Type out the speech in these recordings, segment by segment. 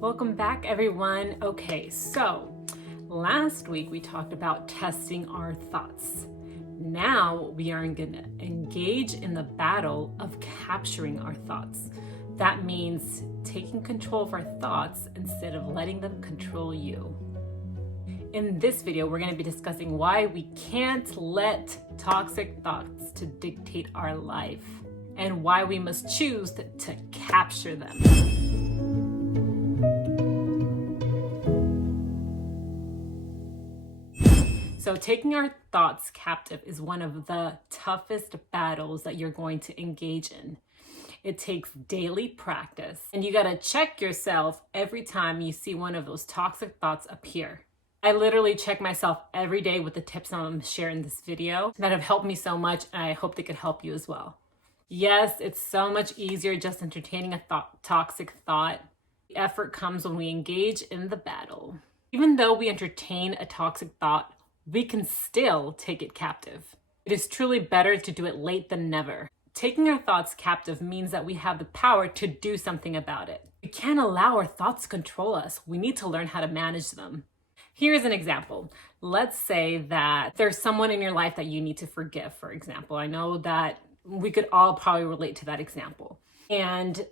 Welcome back, everyone. Okay, so last week we talked about testing our thoughts. Now we are going to engage in the battle of capturing our thoughts. That means taking control of our thoughts instead of letting them control you. In this video, we're going to be discussing why we can't let toxic thoughts to dictate our life and why we must choose to capture them. So taking our thoughts captive is one of the toughest battles that you're going to engage in. It takes daily practice, and you gotta check yourself every time you see one of those toxic thoughts appear. I literally check myself every day with the tips I'm sharing in this video that have helped me so much, and I hope they could help you as well. Yes, it's so much easier just entertaining a toxic thought. The effort comes when we engage in the battle. Even though we entertain a toxic thought, we can still take it captive. It is truly better to do it late than never. Taking our thoughts captive means that we have the power to do something about it. We can't allow our thoughts to control us. We need to learn how to manage them. Here's an example. Let's say that there's someone in your life that you need to forgive, for example. I know that we could all probably relate to that example. And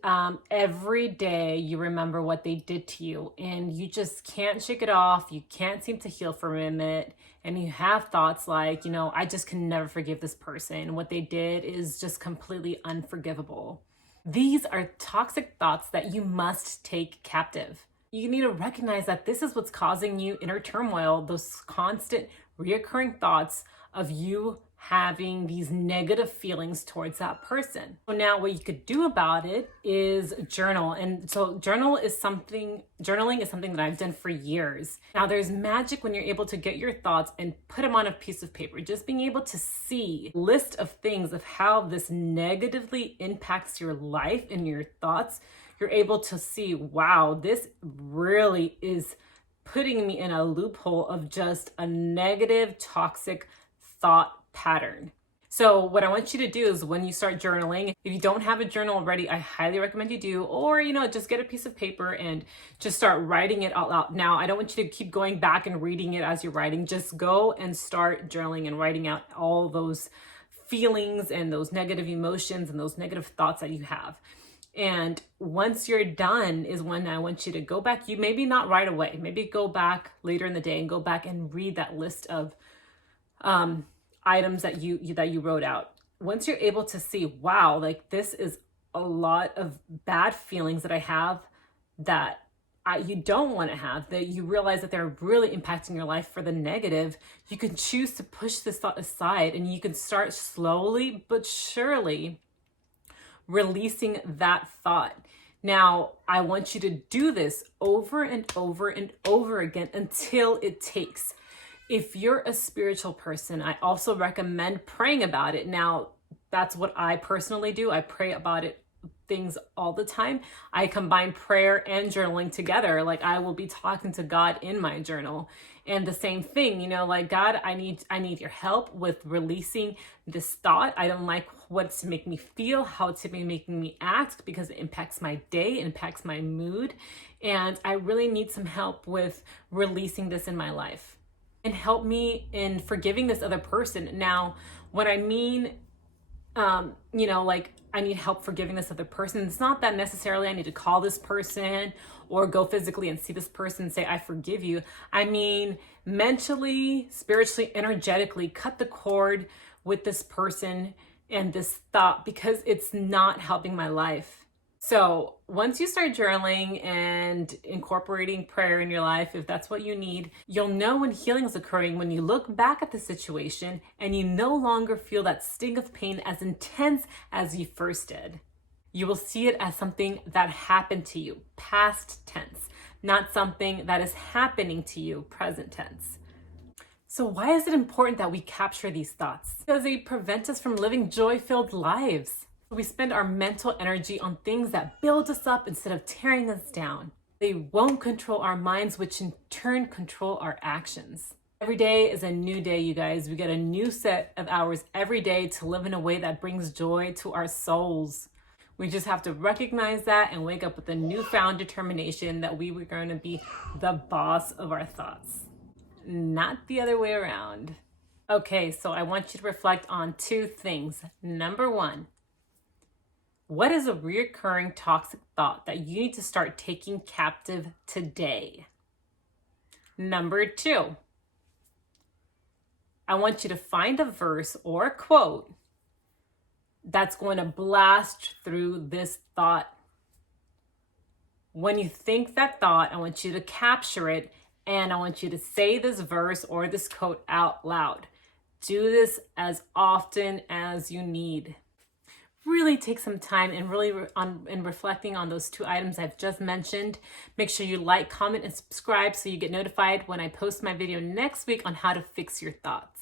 every day you remember what they did to you and you just can't shake it off. You can't seem to heal from it. And you have thoughts like, I just can never forgive this person. What they did is just completely unforgivable. These are toxic thoughts that you must take captive. You need to recognize that this is what's causing you inner turmoil, those constant reoccurring thoughts of you having these negative feelings towards that person. So now what you could do about it is journal. And so journaling is something that I've done for years. Now there's magic when you're able to get your thoughts and put them on a piece of paper. Just being able to see a list of things of how this negatively impacts your life and your thoughts, you're able to see, wow, this really is putting me in a loophole of just a negative, toxic thought pattern. So what I want you to do is when you start journaling, if you don't have a journal already, I highly recommend you do, or, just get a piece of paper and just start writing it all out. Now, I don't want you to keep going back and reading it as you're writing. Just go and start journaling and writing out all those feelings and those negative emotions and those negative thoughts that you have. And once you're done is when I want you to go back. You maybe not right away, maybe go back later in the day and go back and read that list of items that you wrote out. Once you're able to see, wow, like this is a lot of bad feelings that I have that you don't want to have, that you realize that they're really impacting your life for the negative, you can choose to push this thought aside and you can start slowly but surely releasing that thought. Now, I want you to do this over and over and over again until it takes. If you're a spiritual person, I also recommend praying about it. Now, that's what I personally do. I pray about things all the time. I combine prayer and journaling together. Like I will be talking to God in my journal. And the same thing, like, God, I need your help with releasing this thought. I don't like what's making me feel, how it's making me act, because it impacts my day, it impacts my mood. And I really need some help with releasing this in my life. And help me in forgiving this other person. Now, what I mean, like I need help forgiving this other person, it's not that necessarily I need to call this person or go physically and see this person and say, I forgive you. I mean, mentally, spiritually, energetically, cut the cord with this person and this thought because it's not helping my life. So once you start journaling and incorporating prayer in your life, if that's what you need, you'll know when healing is occurring when you look back at the situation and you no longer feel that sting of pain as intense as you first did. You will see it as something that happened to you, past tense, not something that is happening to you, present tense. So why is it important that we capture these thoughts? Because they prevent us from living joy-filled lives. We spend our mental energy on things that build us up instead of tearing us down. They won't control our minds, which in turn control our actions. Every day is a new day, you guys. We get a new set of hours every day to live in a way that brings joy to our souls. We just have to recognize that and wake up with a newfound determination that we were going to be the boss of our thoughts, not the other way around. Okay, so I want you to reflect on two things. Number one, what is a recurring toxic thought that you need to start taking captive today? Number two, I want you to find a verse or a quote that's going to blast through this thought. When you think that thought, I want you to capture it, and I want you to say this verse or this quote out loud. Do this as often as you need. Really take some time and really in reflecting on those two items I've just mentioned. Make sure you like, comment, and subscribe so you get notified when I post my video next week on how to fix your thoughts.